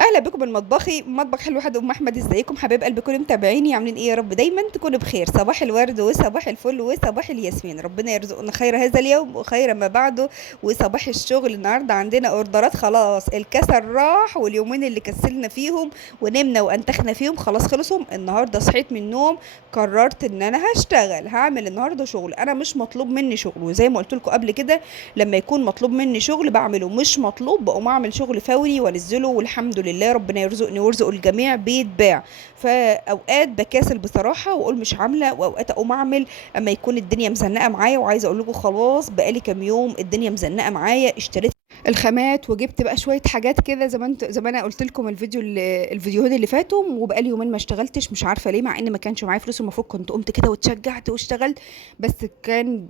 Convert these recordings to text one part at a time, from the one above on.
اهلا بكم من مطبخي، مطبخ حلو حد ام احمد. ازيكم حبايب قلبي كل متابعيني؟ عاملين ايه؟ يا رب دايما تكونوا بخير. صباح الورد وصباح الفل وصباح الياسمين. ربنا يرزقنا خير هذا اليوم وخير ما بعده. وصباح الشغل النهارده عندنا اوردرات، خلاص الكسل راح، واليومين اللي كسلنا فيهم ونمنا وانتخنا فيهم خلاص خلصهم. النهارده صحيت من النوم قررت ان انا هشتغل، هعمل النهارده شغل. انا مش مطلوب مني شغل، وزي ما قلت لكم قبل كده لما يكون مطلوب مني شغل بعمله، مش مطلوب بقوم اعمل شغل فوري وانزله، والحمد لله ربنا يرزقني ويرزق الجميع بيتباع. فاوقات بكاسل بصراحه واقول مش عامله، واوقات اقوم اعمل اما يكون الدنيا مزنقه معايا. وعايزه اقول لكم خلاص بقالي كام يوم الدنيا مزنقه معايا، اشتريت الخامات وجبت بقى شويه حاجات كده زي ما انا قلت لكم الفيديوهات اللي فاتوا. وبقالي يومين ما اشتغلتش، مش عارفه ليه، مع ان ما كانش معايا فلوس. المفروض كنت قمت كده واتشجعت واشتغلت، بس كان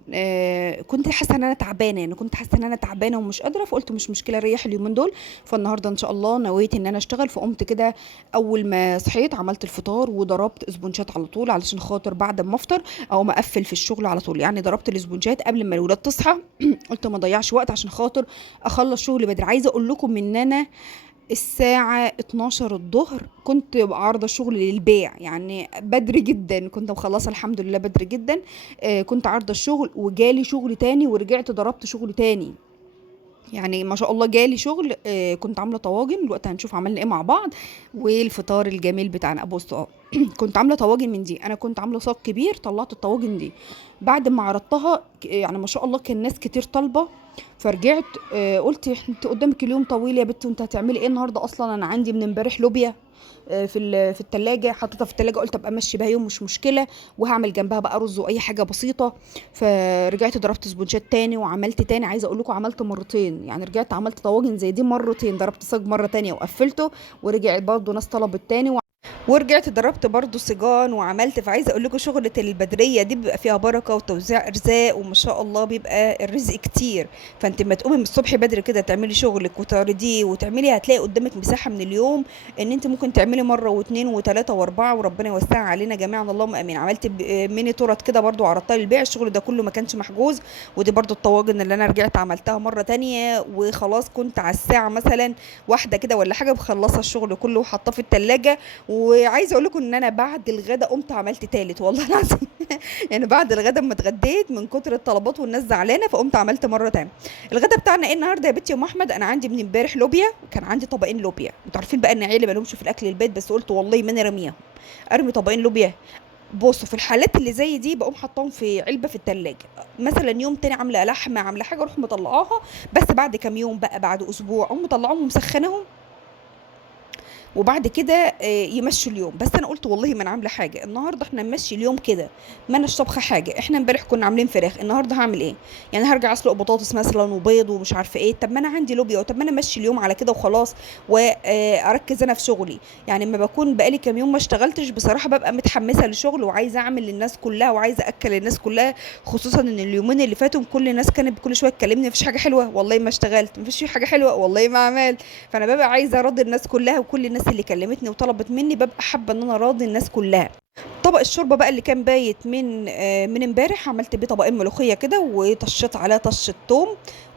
كنت حاسه ان انا تعبانه، يعني كنت حاسه ان انا تعبانه ومش قادره. فقلت مش مشكله اريح اليومين دول. فالنهارده ان شاء الله نويت ان انا اشتغل. فقمت كده اول ما صحيت عملت الفطار وضربت اسبونشات على طول، علشان خاطر بعد ما افطر او ما اقفل في الشغل على طول. يعني ضربت الاسبونشات قبل ما الولاد تصحى قلت ما اضيعش وقت عشان خاطر اخلص شغل بدري. عايزه اقول لكم ان انا الساعة 12 الظهر كنت عارضة شغل للبيع، يعني بدري جدا كنت مخلصة الحمد لله بدري جدا. كنت عارضة الشغل وجالي شغل تاني ورجعت ضربت شغل تاني. يعني ما شاء الله جالي شغل. كنت عامله طواجن، دلوقتي هنشوف عملنا ايه مع بعض. والفطار الجميل بتاعنا بصوا كنت عامله طواجن من دي. انا كنت عامله صاج كبير، طلعت الطواجن دي بعد ما عرضتها. يعني ما شاء الله كان ناس كتير طالبه. فرجعت قلت انت قدامك اليوم طويل يا بت، وانت هتعملي ايه النهارده؟ اصلا انا عندي من امبارح لوبيا في التلاجة، حطيتها في التلاجة. قلت ابقى امشي بها يوم مش مشكله، وهعمل جنبها بقى رز واي حاجه بسيطه. فرجعت ضربت سبونشات تاني وعملت تاني. عايزه اقول لكم عملت مرتين، يعني رجعت عملت طواجن زي دي مرتين، ضربت صاج مره تانية وقفلته، ورجعت برضه ناس طلبت تاني ورجعت ضربت برضو سيجان وعملت. فعايزه اقول لكم شغله البدريه دي بيبقى فيها بركه وتوزيع ارزاق، وما شاء الله بيبقى الرزق كتير. فانت لما تقومي من الصبح بدري كده تعملي شغلك وتعرضيه وتعملي، هتلاقي قدامك مساحه من اليوم ان انت ممكن تعملي مره واثنين وثلاثه واربعه، وربنا يوسعها علينا جميعا اللهم امين. عملت ميني تورت كده برضو عرضتها للبيع. الشغل ده كله ما كانش محجوز. ودي برضو الطواجن اللي انا رجعت عملتها مره تانية، وخلاص كنت على الساعه مثلا واحده كده ولا حاجه مخلصه الشغل كله وحاطاه في التلاجة. وعايزه اقول لكم ان انا بعد الغدا قمت عملت تالت والله العظيم يعني بعد الغدا اما اتغديت من كتر الطلبات والناس زعلانه، فقمت عملت مره تانية. الغدا بتاعنا ايه النهارده يا بنتي يا ام احمد؟ انا عندي من امبارح لوبيا، وكان عندي طبقين لوبيا. انتوا عارفين بقى ان عيالي ما لهمش في الاكل البيت، بس قلت والله ما انا راميهم ارمي طبقين لوبيا. بصوا في الحالات اللي زي دي بقوم حطاهم في علبه في التلاجة. مثلا يوم تاني عامله لحمه عامله حاجه اروح مطلعاها، بس بعد كام يوم بقى بعد اسبوع اقوم مطلعاهم ومسخناهم، وبعد كده يمشوا اليوم. بس انا قلت والله ما انا عامله حاجه النهارده، احنا نمشي اليوم كده. ما انا طبخه حاجه، احنا امبارح كنا عاملين فراخ، النهارده هعمل ايه؟ يعني هرجع اسلق بطاطس مثلا وبيض ومش عارفه ايه؟ طب ما انا عندي لوبيا، طب ما انا امشي اليوم على كده وخلاص، واركز انا في شغلي. يعني لما بكون بقالي كام يوم ما اشتغلتش بصراحه ببقى متحمسه للشغل وعايزه اعمل للناس كلها وعايزه اكل الناس كلها. خصوصا ان اليومين اللي فاتوا كل الناس كانت كل شويه تكلمني مفيش حاجه حلوه والله ما اشتغلت، مفيش حاجه حلوه والله ما عملت. فانا ببقى عايزه ارضي الناس كلها، وكل الناس اللي كلمتني وطلبت مني ببقى حابه ان انا راضي الناس كلها. طبق الشوربه بقى اللي كان بايت من امبارح، عملت بيه طبقين ملوخيه كده، وطشيت عليها طشه توم،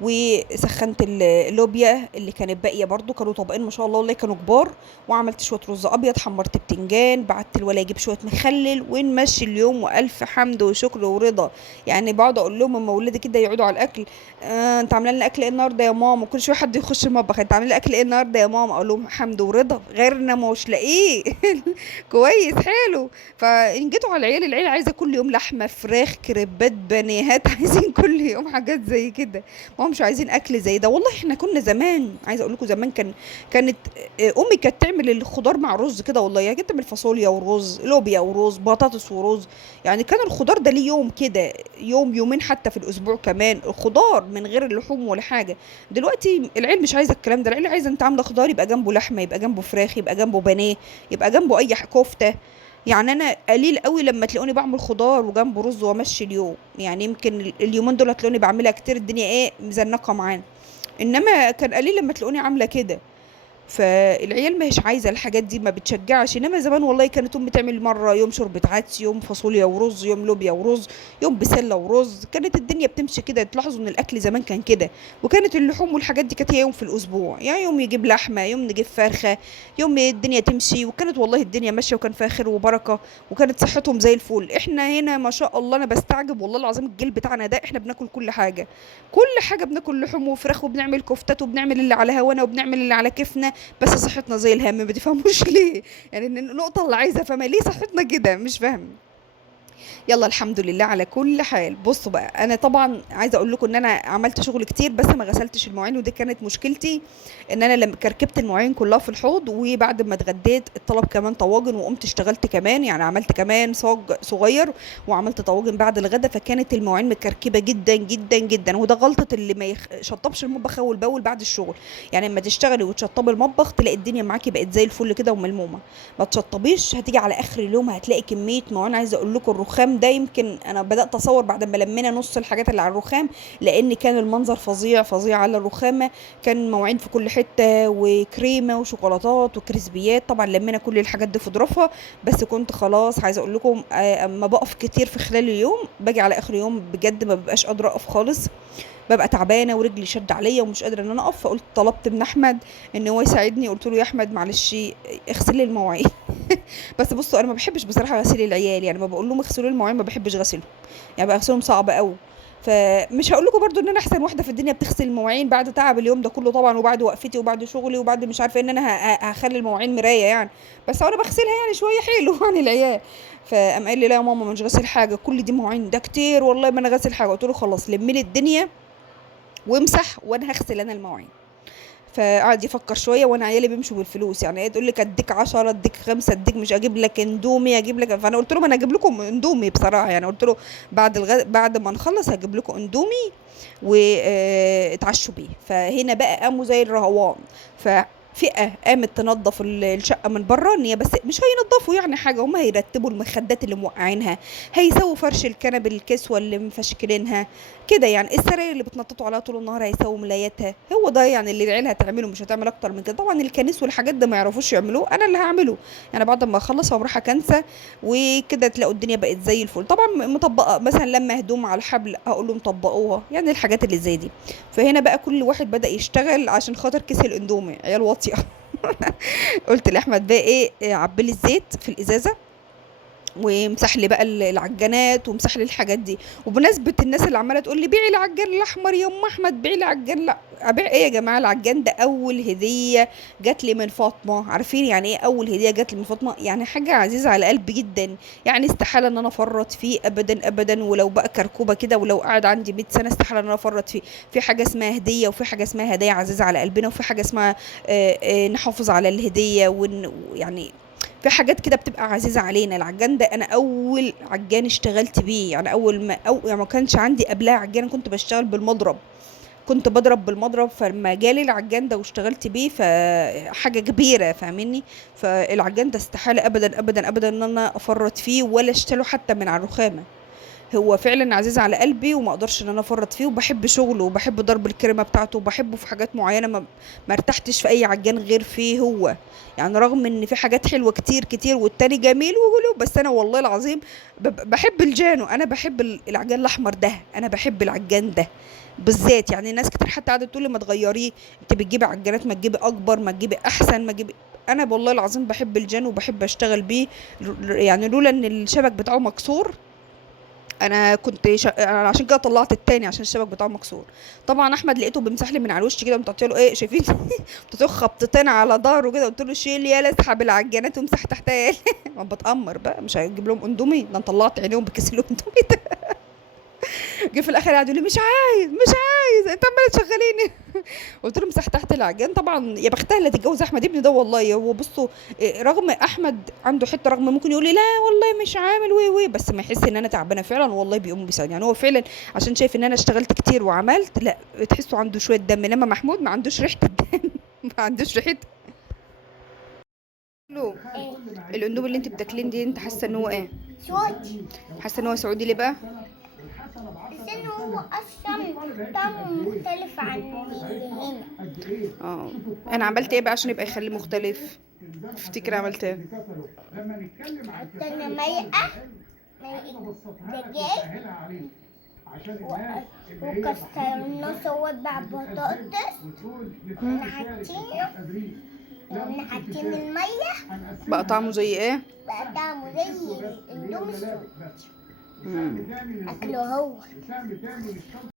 وسخنت اللوبيا اللي كانت باقيه برضو. كانوا طبقين ما شاء الله والله كانوا كبار. وعملت شويه رز ابيض، حمرت بتنجان، بعت الولا يجيب شويه مخلل، ونمشي اليوم والف حمد وشكر ورضا. يعني بقعد اقول لهم اما اولادي كده يقعدوا على الاكل، انت عامله لنا اكل ايه النهارده يا ماما؟ كل شويه حد يخش المطبخ انت عامله لنا اكل ايه النهارده يا ماما؟ اقول لهم حمد ورضا، غيرنا مش لاقيه كويس حلو. فان جيتوا على العيال عايزه كل يوم لحمه فراخ كريبات بانيهات عايزين كل يوم حاجات زي كده. ما هم مش عايزين اكل زي ده. والله احنا كنا زمان، عايزه اقول لكم زمان كانت امي كانت تعمل الخضار مع رز كده والله. يعني كانت تعمل فاصوليا ورز، لوبيا ورز، بطاطس ورز. يعني كان الخضار ده ليه يوم كده، يوم يومين حتى في الاسبوع كمان الخضار من غير اللحوم ولا حاجه. دلوقتي العيل مش عايزه الكلام ده. العيل عايزه انت عامله خضار يبقى جنبه لحمه، يبقى جنبه فراخ، يبقى جنبه بانيه، يبقى جنبه اي كفته. يعني انا قليل قوي لما تلاقوني بعمل خضار وجنبه رز وامشي اليوم. يعني يمكن اليومين دول هتلاقوني بعملها كتير، الدنيا ايه مزنقه معانا. انما كان قليل لما تلاقوني عامله كده. فالعيال ما هيش عايزه الحاجات دي، ما بتشجعش. انما زمان والله كانت امي تعمل مره يوم شوربه عدس، يوم فاصوليا ورز، يوم لوبيا ورز، يوم بسله ورز. كانت الدنيا بتمشي كده. تلاحظوا ان الاكل زمان كان كده. وكانت اللحوم والحاجات دي كانت هي يوم في الاسبوع، يعني يوم يجيب لحمه، يوم نجيب فرخه، يوم الدنيا تمشي. وكانت والله الدنيا ماشيه وكان فيها خير وبركه. وكانت صحتهم زي الفل. احنا هنا ما شاء الله انا بستعجب والله العظيم، الجيل بتاعنا ده احنا بناكل كل حاجه. كل حاجه بناكل، لحوم وفراخ، وبنعمل كفتات، وبنعمل اللي على هوانا، وبنعمل اللي على كيفنا. بس صحتنا زي الهم، ما تفهموش ليه. يعني النقطة اللي عايزة افهمها ليه صحتنا كده، مش فاهم. يلا الحمد لله على كل حال. بصوا بقى، انا طبعا عايزه اقول لكم ان انا عملت شغل كتير بس ما غسلتش المواعين، ودي كانت مشكلتي. ان انا لما كركبت المواعين كلها في الحوض، وبعد ما اتغديت الطلب كمان طواجن، وقمت اشتغلت كمان، يعني عملت كمان صاج صغير، وعملت طواجن بعد الغدا. فكانت المواعين مكركبه جدا جدا جدا. وده غلطه اللي ما يشطبش المطبخ اول باول بعد الشغل. يعني اما تشتغلي وتشطبي المطبخ تلاقي الدنيا معاكي بقت زي الفل كده وملمومه. ما تشطبيش هتيجي على اخر اليوم هتلاقي كميه مواعين. عايزه اقول لكم الرخام ده، يمكن انا بدات اصور بعد ما لمينا نص الحاجات اللي على الرخام، لان كان المنظر فظيع فظيع على الرخامه. كان مواعين في كل حته، وكريمه وشوكولاتات وكريسبيات. طبعا لمينا كل الحاجات دي في ظروفها. بس كنت خلاص عايزه اقول لكم اما بقف كتير في خلال اليوم، باجي على اخر يوم بجد ما ببقاش قادره اقف خالص. ببقى تعبانه ورجلي شد عليا ومش قادره ان انا اقف. فقلت طلبت من احمد ان هو يساعدني. قلت له يا احمد معلش اغسل لي المواعين. بس بصوا انا ما بحبش بصراحه غسيل العيال. يعني ما بقول لهم اغسلوا لي المواعين ما بحبش غسلهم. يعني بغسلهم صعب قوي. فمش هقول لكم برضو ان انا احسن واحده في الدنيا بتغسل المواعين بعد تعب اليوم ده كله طبعا، وبعد وقفتي وبعد شغلي وبعد مش عارفه ان انا هخلي المواعين مرايه يعني. بس انا بغسلها يعني شويه حلو عن العيال. فقام قال لي لا يا ماما مش غسل حاجه، كل دي مواعين ده كتير والله ما انا غسل حاجه. قلت له خلاص لمي لي الدنيا وامسح وانا هغسل انا المواعين. فقعد يفكر شويه. وانا عيالي بيمشوا بالفلوس، يعني ايه تقول لك اديك 10 اديك 5 اديك مش اجيب لك اندومي اجيب لك. فانا قلت له ما انا اجيب لكم اندومي بصراحه. يعني قلت له بعد ما نخلص هجيب لكم اندومي واتعشوا بيه. فهنا بقى قاموا زي الرهوان. ففئة قامت تنظف الشقة من بره، ان هي بس مش هينظفوا يعني حاجة، هم هيرتبوا المخدات اللي موقعينها، هيسووا فرش الكنب الكسوة اللي مفشكلينها كده. يعني السراير اللي بتنططوا عليها طول النهار هيسووا ملاياتها. هو ده يعني اللي العيله هتعمله، مش هتعمل اكتر من كده. طبعا الكنيس والحاجات ده ما يعرفوش يعملوه، انا اللي هعمله. يعني بعد ما اخلص هقوم رايحه كنسه. وكده تلاقوا الدنيا بقت زي الفل. طبعا مطبقه مثلا لما هدوم على الحبل اقول لهم طبقوها، يعني الحاجات اللي زي دي. فهنا بقى كل واحد بدأ يشتغل عشان خاطر كيس الاندومي. عيال واطيه. قلت لاحمد بقى ايه عبلي الزيت في الازازه، وامسح لي بقى العجانات، وامسح لي الحاجات دي. وبمناسبه الناس اللي عماله تقول لي بيعي العجان الاحمر يا ام احمد، بيعي العجان. لا ابيع ايه يا جماعه؟ العجان ده اول هديه جات لي من فاطمه. عارفين يعني ايه اول هديه جات لي من فاطمه؟ يعني حاجه عزيزه على قلبي جدا. يعني استحاله ان انا افرط فيه ابدا ابدا. ولو بقى كركوبه كده، ولو قعد عندي 100 سنه استحاله ان انا افرط فيه. في حاجه اسمها هديه، وفي حاجه اسمها هدايا عزيزه على قلبنا، وفي حاجه اسمها نحافظ على الهديه يعني في حاجات كده بتبقى عزيزة علينا. العجان ده أنا أول عجان اشتغلت بيه. يعني أول ما يعني ما كانش عندي قبلها عجان، كنت بشتغل بالمضرب. كنت بضرب بالمضرب. فلما جالي العجان ده واشتغلت بيه فحاجة كبيرة، فاهمني؟ فالعجان ده استحالة أبدا أبدا أبدا إن أنا أفرط فيه ولا أشتله حتى من على الرخامة. هو فعلا عزيز على قلبي وما اقدرش ان انا افرط فيه. وبحب شغله وبحب ضرب الكريمه بتاعته، وبحبه في حاجات معينه ما ارتحتش في اي عجان غير فيه هو. يعني رغم ان في حاجات حلوه كتير كتير والتاني جميل وحلو، بس انا والله العظيم بحب الجانو. انا بحب العجان الاحمر ده. انا بحب العجان ده بالذات. يعني ناس كتير حتى قعدت تقول لي ما تغيريه، انت بتجيبي عجانات ما تجيبي اكبر، ما تجيبي احسن، ما تجيبي. انا والله العظيم بحب الجانو وبحب اشتغل بيه. يعني لولا ان الشبك بتاعه مكسور انا انا عشان كده طلعت التاني عشان الشبك بتاعه مكسور. طبعا احمد لقيته بيمسح لي من على الوش كده، قمت له ايه شايفين؟ قلت له خبطتين على ظهره كده، قلت له شيل يالا اسحب العجانات وامسح تحتها يالا. ما بتأمر بقى مش هجيب لهم اندومي ده، انا طلعت عينيهم بكيس الاندومي ده. جه في الاخر قعد يقول لي مش عايز مش عايز انت عماله تشغليني. قلت له امسح تحت العجان. طبعا يا بختها اللي تتجوز احمد ابني ده والله. هو بصوا رغم احمد عنده حته، رغم ممكن يقول لي لا والله مش عامل وي وي، بس ما يحس ان انا تعبانه فعلا والله بيقوم بيساعدني. يعني هو فعلا عشان شايف ان انا اشتغلت كتير وعملت، لا تحسه عنده شويه دم. انما محمود ما عندوش ريحه الدم. ما عندوش ريحه له. الاندومي اللي انت بتاكلين دي انت حاسه ان هو ايه؟ سعودي. حاسه ان هو سعودي ليه بقى؟ لأن هو أصلا طعمه مختلف عن اللي هنا. انا عملت ايه بقى عشان يبقى يخليه مختلف؟ تفتكر عملت ايه؟ حطينا مرقة دجاج وكسرنا صوابع بطاطس ونحطين المية بقى طعمه زي ايه؟ بقى طعمه زي الاندومي السوري. أكله هو